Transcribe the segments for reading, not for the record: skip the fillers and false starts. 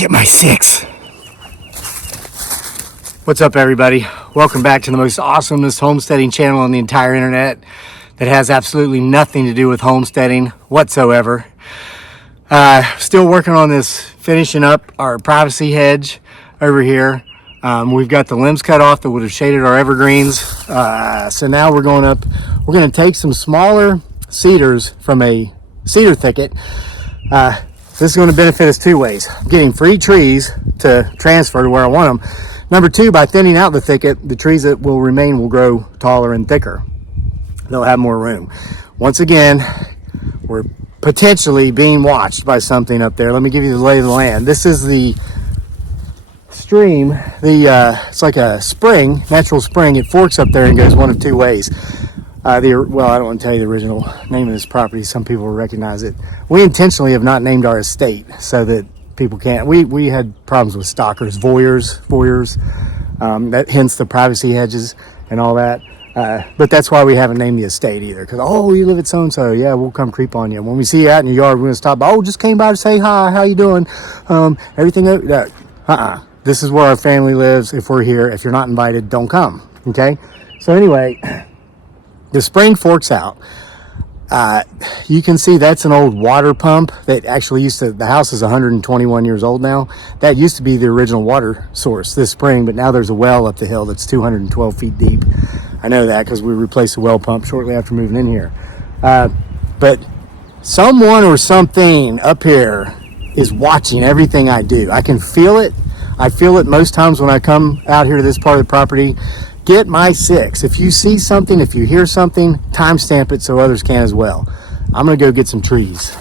Get my 6. What's up, everybody? Welcome back to the most awesomest homesteading channel on the entire internet that has absolutely nothing to do with homesteading whatsoever. Still working on this, finishing up our privacy hedge over here. We've got the limbs cut off that would have shaded our evergreens. So now we're going to take some smaller cedars from a cedar thicket. This is going to benefit us two ways: getting free trees to transfer to where I want them. Number two, by thinning out the thicket, the trees that will remain will grow taller and thicker. They'll have more room. Once again, we're potentially being watched by something up there. Let me give you the lay of the land. This is the stream. It's like a spring, natural spring. It forks up there and goes one of two ways. Well, I don't want to tell you the original name of this property. Some people will recognize it. We intentionally have not named our estate so that people can't. We had problems with stalkers, voyeurs. That hence the privacy hedges and all that. But that's why we haven't named the estate either. Because, oh, you live at so-and-so. Yeah, we'll come creep on you. When we see you out in your yard, we're going to stop. Oh, just came by to say hi. How you doing? Everything. This is where our family lives. If we're here, if you're not invited, don't come. Okay? So anyway, the spring forks out. You can see that's an old water pump that actually the house is 121 years old now. That used to be the original water source, this spring, but now there's a well up the hill that's 212 feet deep. I know that because we replaced the well pump shortly after moving in here. But someone or something up here is watching everything I do. I can feel it. I feel it most times when I come out here to this part of the property. Get my 6. If you see something, if you hear something, timestamp it so others can as well. I'm going to go get some trees.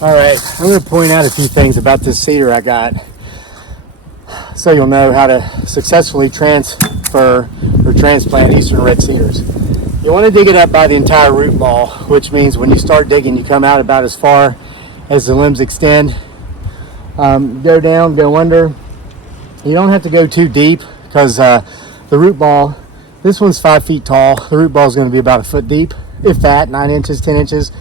All right, I'm going to point out a few things about this cedar I got so you'll know how to successfully transfer or transplant eastern red cedars. You want to dig it up by the entire root ball, which means when you start digging, you come out about as far as the limbs extend. Go down, go under. You don't have to go too deep because the root ball, this one's 5 feet tall. The root ball is going to be about a foot deep, if that, 9 inches, 10 inches.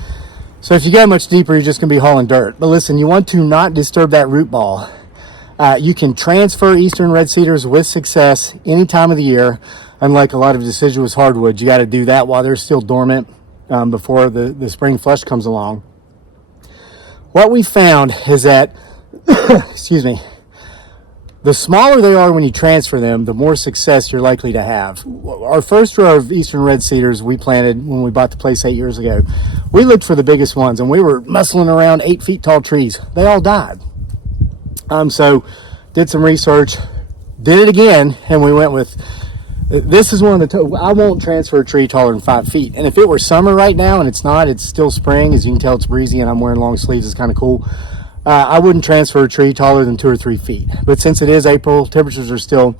So if you go much deeper, you're just going to be hauling dirt. But listen, you want to not disturb that root ball. You can transfer eastern red cedars with success any time of the year. Unlike a lot of deciduous hardwoods, you got to do that while they're still dormant before the spring flush comes along. What we found is that, excuse me, the smaller they are when you transfer them, the more success you're likely to have. Our first row of eastern red cedars we planted when we bought the place 8 years ago, we looked for the biggest ones, and we were muscling around 8 feet tall trees. They all died. So did some research, did it again, and we went with, this is one of the, I won't transfer a tree taller than 5 feet. And if it were summer right now, and it's not, it's still spring, as you can tell it's breezy and I'm wearing long sleeves, it's kind of cool. I wouldn't transfer a tree taller than 2 or 3 feet. But since it is April, temperatures are still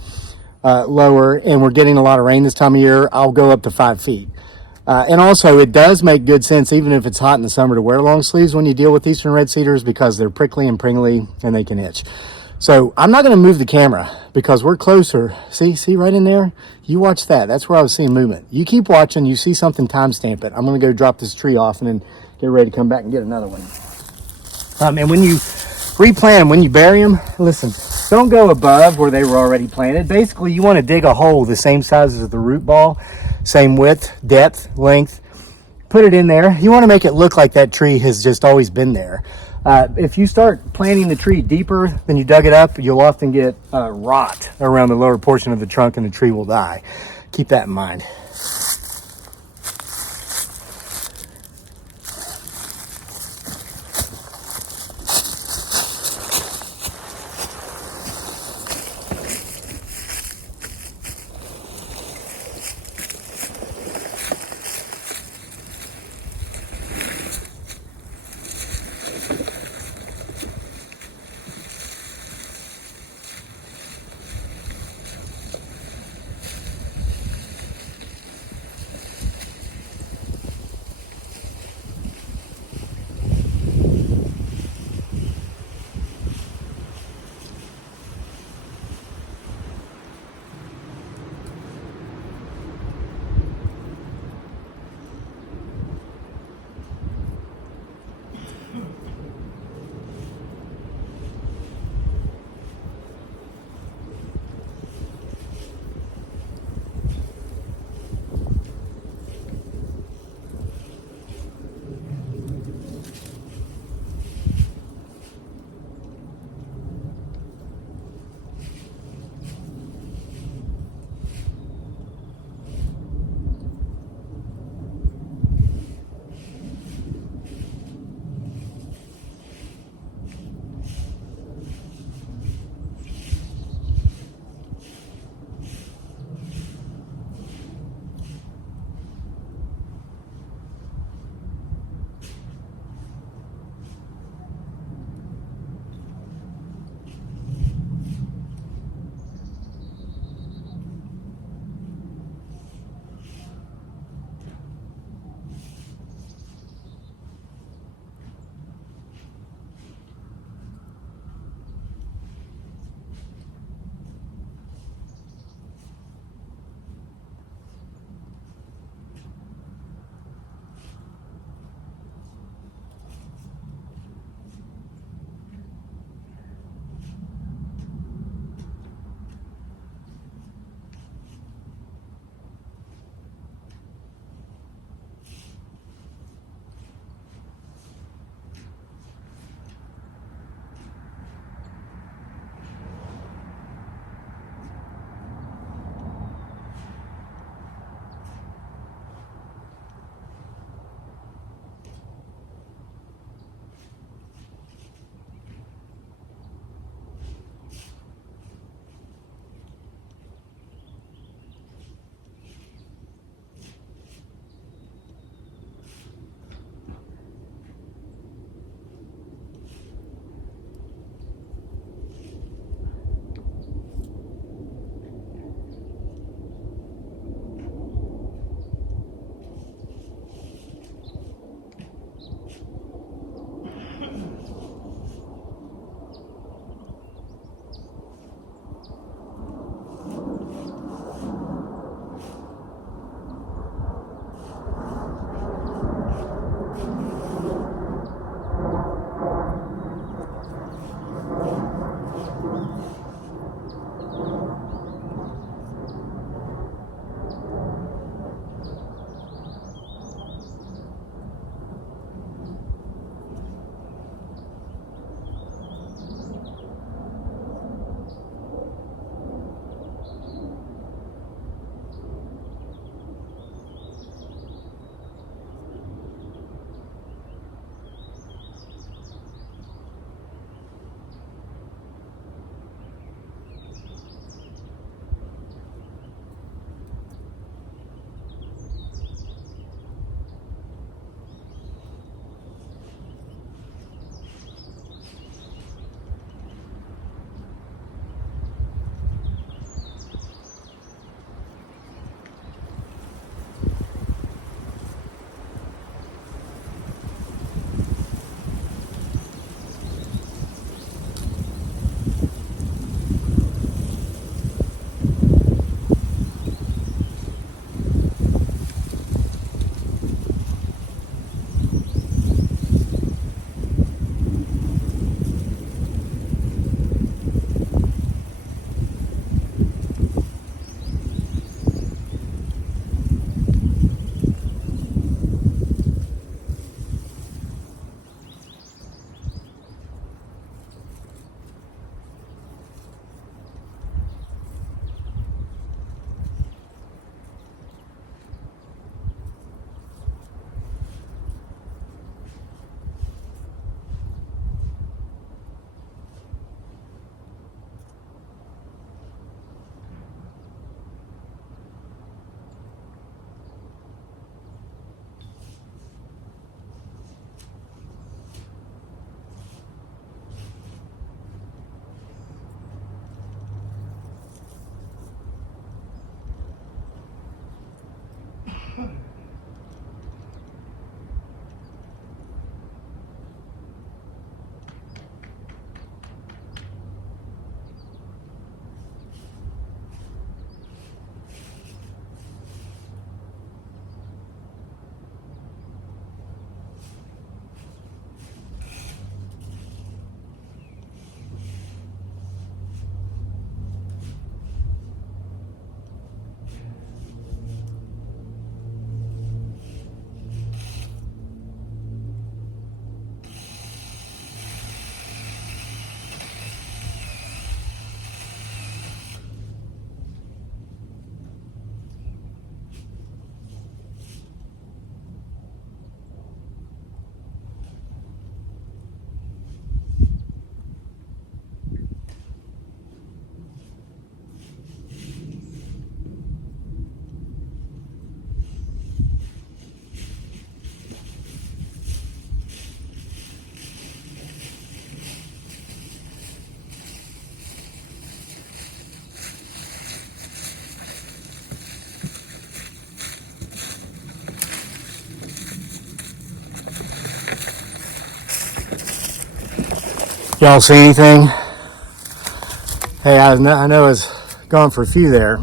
lower, and we're getting a lot of rain this time of year, I'll go up to 5 feet. And also, it does make good sense, even if it's hot in the summer, to wear long sleeves when you deal with eastern red cedars because they're prickly and pringly and they can itch. So I'm not going to move the camera because we're closer. See right in there? You watch that. That's where I was seeing movement. You keep watching. You see something, timestamp it. I'm going to go drop this tree off and then get ready to come back and get another one. And when you replant them, when you bury them, listen, don't go above where they were already planted. Basically, you want to dig a hole the same size as the root ball, same width, depth, length. Put it in there. You want to make it look like that tree has just always been there. If you start planting the tree deeper than you dug it up, you'll often get rot around the lower portion of the trunk and the tree will die. Keep that in mind. Y'all see anything? Hey, I know I was gone for a few there.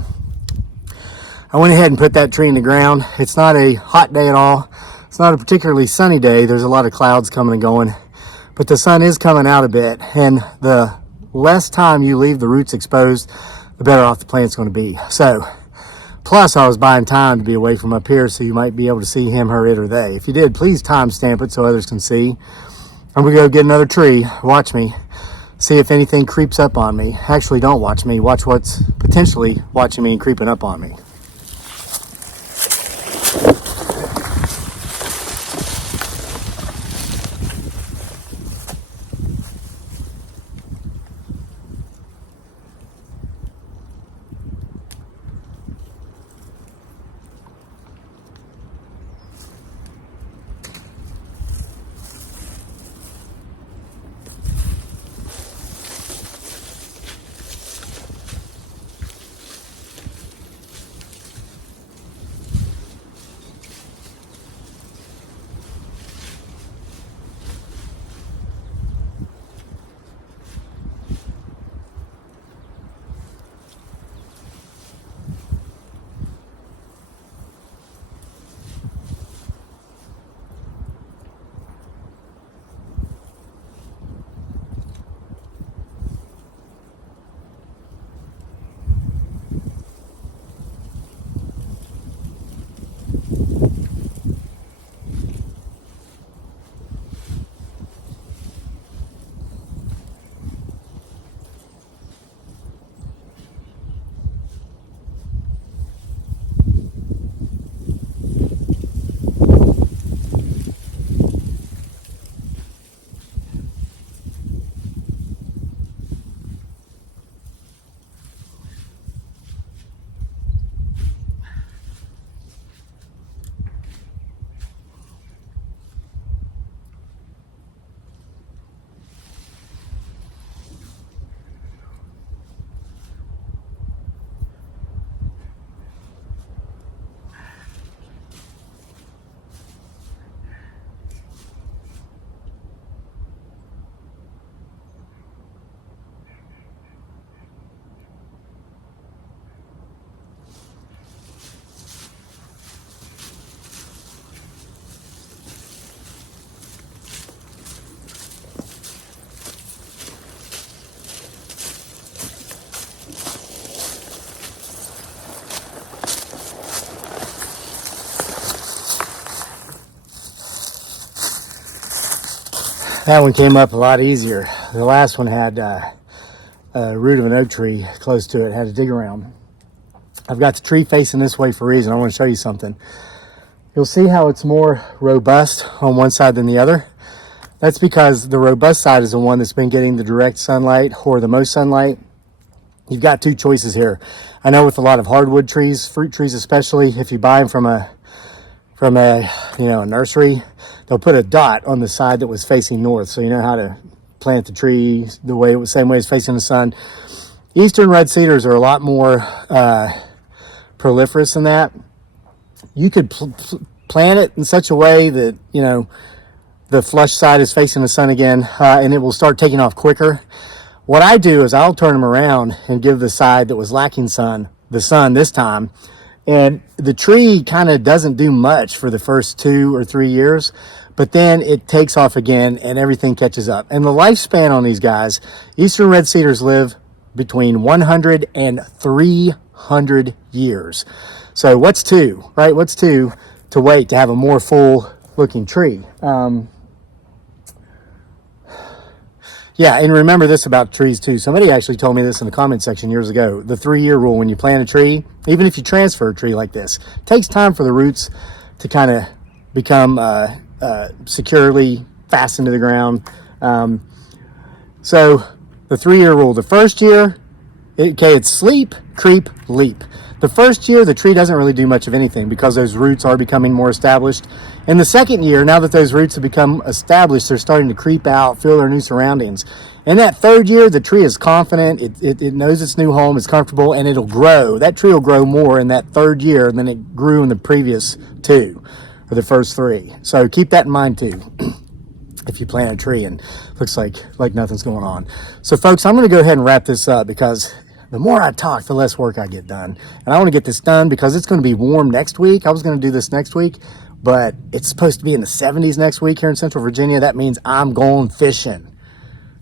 I went ahead and put that tree in the ground. It's not a hot day at all. It's not a particularly sunny day. There's a lot of clouds coming and going, but the sun is coming out a bit, and the less time you leave the roots exposed, the better off the plant's going to be. So, plus I was buying time to be away from up here, so you might be able to see him, her, it, or they. If you did, please timestamp it so others can see. I'm gonna go get another tree. Watch me. See if anything creeps up on me. Actually, don't watch me. Watch what's potentially watching me and creeping up on me. That one came up a lot easier. The last one had a root of an oak tree close to it, had to dig around. I've got the tree facing this way for a reason. I want to show you something. You'll see how it's more robust on one side than the other. That's because the robust side is the one that's been getting the direct sunlight or the most sunlight. You've got two choices here. I know with a lot of hardwood trees, fruit trees especially, if you buy them from a nursery, they'll put a dot on the side that was facing north, so you know how to plant the tree same way it's facing the sun. Eastern red cedars are a lot more proliferous than that. You could plant it in such a way that the flush side is facing the sun again, and it will start taking off quicker. What I do is I'll turn them around and give the side that was lacking the sun this time. And the tree kind of doesn't do much for the first 2 or 3 years, but then it takes off again and everything catches up. And the lifespan on these guys, Eastern red cedars live between 100 and 300 years. So what's two, right? What's two to wait to have a more full looking tree? Yeah, and remember this about trees too. Somebody actually told me this in the comment section years ago. The 3-year rule when you plant a tree, even if you transfer a tree like this, it takes time for the roots to kind of become securely fastened to the ground. So the 3-year rule, the first year, it's sleep, creep, leap. The first year, the tree doesn't really do much of anything because those roots are becoming more established. In the second year, now that those roots have become established, they're starting to creep out, feel their new surroundings. In that third year, the tree is confident, it knows its new home, it's comfortable, and it'll grow. That tree will grow more in that third year than it grew in the previous 2 or the first 3. So keep that in mind too. if you plant a tree and looks like nothing's going on. So folks, I'm going to go ahead and wrap this up, because the more I talk, the less work I get done. And I want to get this done because it's going to be warm next week. I was going to do this next week, but it's supposed to be in the 70s next week here in Central Virginia. That means I'm going fishing.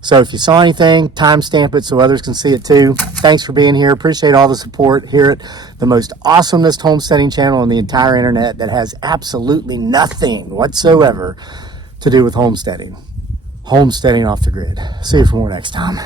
So if you saw anything, timestamp it so others can see it too. Thanks for being here. Appreciate all the support here at the most awesomest homesteading channel on the entire internet that has absolutely nothing whatsoever to do with homesteading. Homesteading off the grid. See you for more next time.